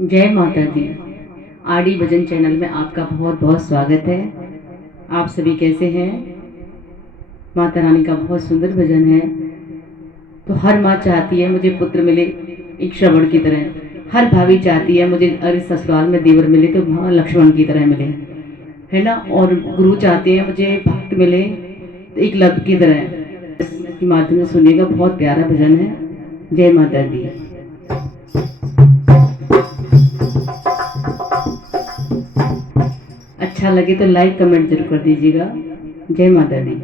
जय माता दी। आरडी भजन चैनल में आपका बहुत बहुत स्वागत है। आप सभी कैसे हैं? माता रानी का बहुत सुंदर भजन है। तो हर माँ चाहती है मुझे पुत्र मिले एक श्रवण की तरह। हर भाभी चाहती है मुझे अरे ससुराल में देवर मिले तो वहाँ लक्ष्मण की तरह मिले, है ना। और गुरु चाहते हैं मुझे भक्त मिले तो एक लव की तरह। इसके माध्यम से सुनिएगा, बहुत प्यारा भजन है। जय माता दी। अच्छा लगे तो लाइक कमेंट जरूर कर दीजिएगा। जय माता दी।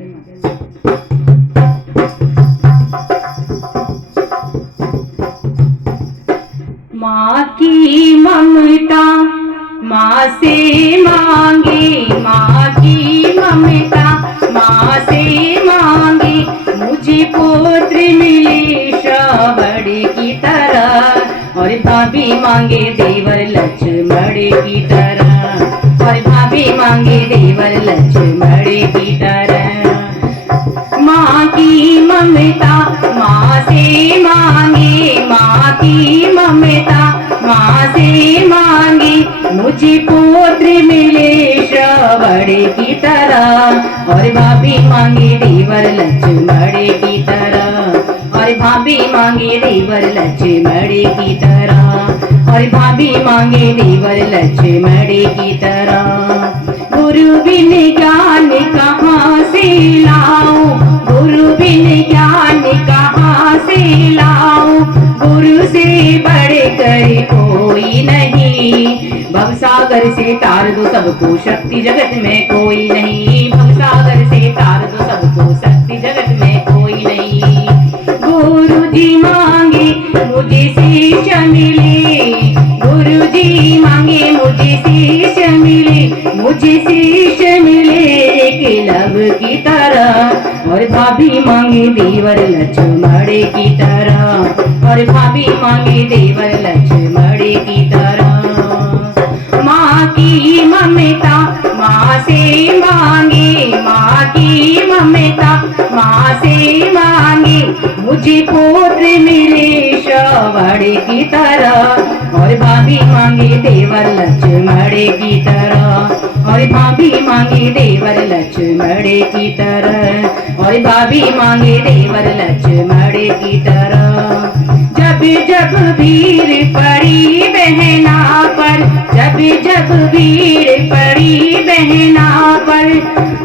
माँ की ममता माँ से मांगे, माँ की ममता माँ से मांगे, मुझे पुत्र मिले श्रवण की तरह। और भाभी मांगे देवर लक्ष्मण की तरह, और भाभी मांगे देवर लक्ष्मण की तरह। माँ की ममता माँ से मांगे, माँ की ममता माँ से मांगे, मुझे पुत्र मिले श्रवण की तरह। और भाभी मांगे देवर लक्ष्मण की तरह, और भाभी मांगे देवर लक्ष्मण की तरह, और भाभी मांगे देवर लक्ष्मण की तरह। गुरु बिन ज्ञान कहाँ से लाऊं, गुरु बिन ज्ञान कहाँ से लाऊं, गुरु से बढ़कर कोई नहीं। भवसागर से तार दो सबको शक्ति, जगत में कोई नहीं। भवसागर से तार दो सबको शक्ति, जगत में कोई नहीं। गुरु जी मांगे मुझे शीश मिले, गुरु जी मांगे मुझे शीश मिले, मुझे शीश मिले एक लव की तरह। और भाभी मांगे देवर लक्ष्मण की तरह, और भाभी मांगे देवर लक्ष्मण की तरह। माँ की ममता माँ से मांगे, माँ की ममता माँ से मांगे, मुझे पुत्र मिले श्रवण की तरह। और भाभी मांगे देवर लक्ष्मण की तरह, और भाभी मांगे देवर लक्ष्मण की तरह, और भाभी मांगे देवर लक्ष्मण की तरह। जब जब भीड़ पड़ी बहना पर, जब जब भीड़ पड़ी बहना पर,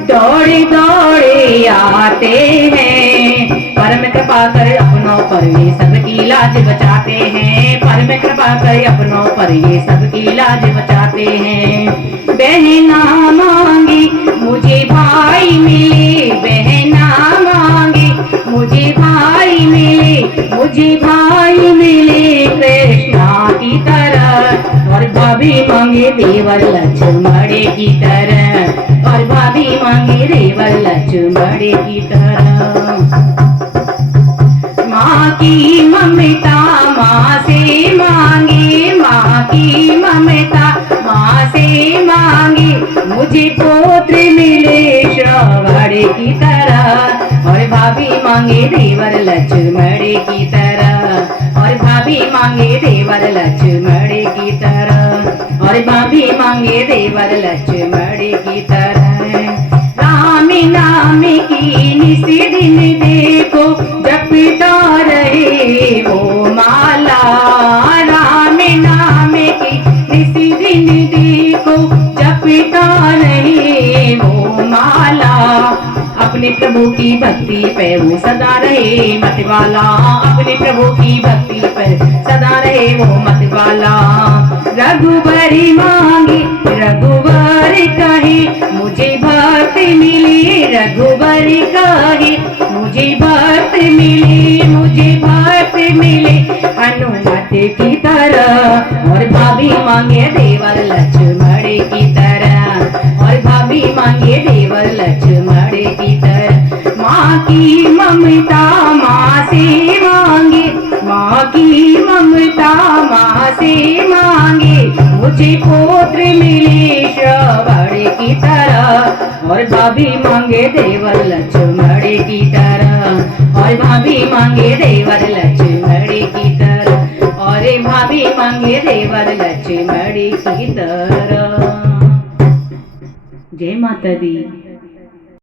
दौड़े दौड़े आते हैं। परम कृपा कर अपनों पर ये सबकी लाज बचाते हैं, परम कृपा कर अपनों पर ये सबकी लाज बचाते हैं। बहना मांगे मुझे भाई मिले, बहना मांगे मुझे भाई मिले, मुझे भाई मिले कृष्णा की तरह। और भाभी मांगे देवर लक्ष्मण की तरह, और भाभी मांगे देवर लक्ष्मण की तरह। माँ की ममता माँ से मांगे, माँ की ममता माँ से मांगे, मुझे पुत्र मिले श्रवण की तरह। और भाभी मांगे देवर लक्ष्मण की तरह, और भाभी मांगे देवर लक्ष्मण की तरह, और भाभी मांगे देवर लक्ष्मण की तरह। राम नाम की निस दिन देखो जपता रहे वो माला, राम नाम की निस दिन देखो जपता रहे वो माला। अपने प्रभु की भक्ति पे वो सदा रहे मतवाला, अपने प्रभु की भक्ति पर सदा रहे वो मतवाला। रघुबर मांगे रघुबर कहे, मुझे भक्त मिले रघुबर कहे, मुझे भक्त मिले, मुझे भक्त मिले हनुमत की तरह। और भाभी मांगे देवर लक्ष्मण की तरह, और भाभी मांगे देवर लक्ष्मण की तरह। माँ की ममता माँ से मांगे, माँ की ममता माँ से मांगे, मुझे पुत्र मिले श्रवण की तरह। और भाभी मांगे देवर लक्ष्मण की तरह, और भाभी मांगे देवर लक्ष्मण की तरह। और भाभी मांगे देवर लक्ष्मणी की तरह। जय माता दी।